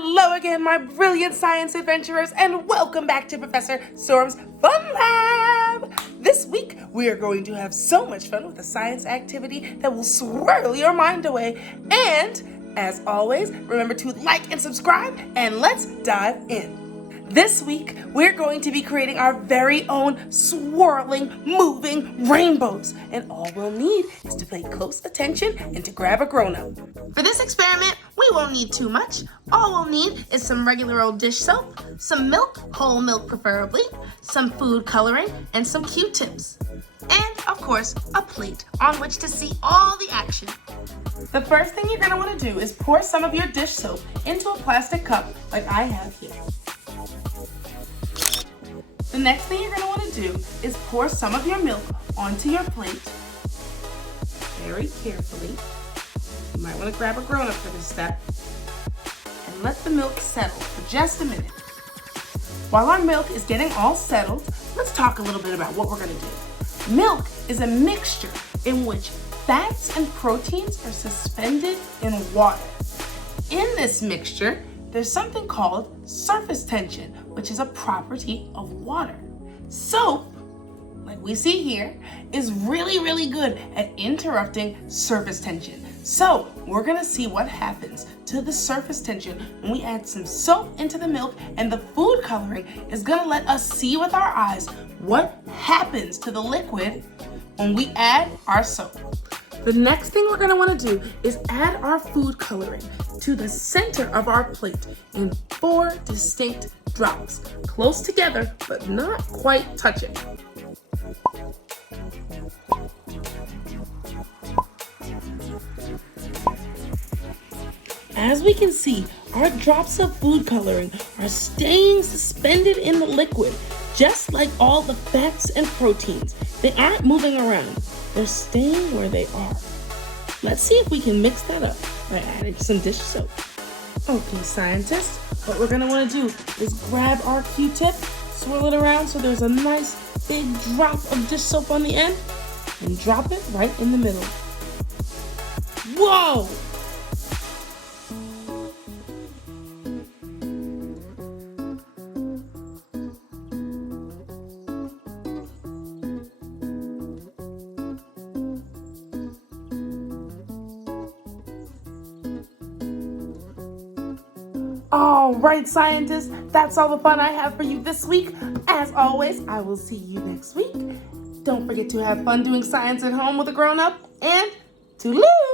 Hello again, my brilliant science adventurers, and welcome back to Professor Storm's Fun Lab! This week, we are going to have so much fun with a science activity that will swirl your mind away. And, as always, remember to like and subscribe, and let's dive in. This week, we're going to be creating our very own swirling, moving rainbows. And all we'll need is to pay close attention and to grab a grown-up. For this experiment, we won't need too much. All we'll need is some regular old dish soap, some milk, whole milk preferably, some food coloring, and some Q-tips. And, of course, a plate on which to see all the action. The first thing you're going to want to do is pour some of your dish soap into a plastic cup like I have here. The next thing you're going to want to do is pour some of your milk onto your plate very carefully. You might want to grab a grown-up for this step. And let the milk settle for just a minute. While our milk is getting all settled, let's talk a little bit about what we're going to do. Milk is a mixture in which fats and proteins are suspended in water. In this mixture, there's something called surface tension, which is a property of water. Soap, like we see here, is really good at interrupting surface tension. So we're gonna see what happens to the surface tension when we add some soap into the milk, and the food coloring is gonna let us see with our eyes what happens to the liquid when we add our soap. The next thing we're going to want to do is add our food coloring to the center of our plate in 4 distinct drops, close together but not quite touching. As we can see, our drops of food coloring are staying suspended in the liquid, just like all the fats and proteins. They aren't moving around. They're staying where they are. Let's see if we can mix that up by adding some dish soap. Okay, scientists, what we're gonna wanna do is grab our Q-tip, swirl it around so there's a nice big drop of dish soap on the end, and drop it right in the middle. Whoa! All right, scientists, that's all the fun I have for you this week. As always, I will see you next week. Don't forget to have fun doing science at home with a grown-up, and toodaloo!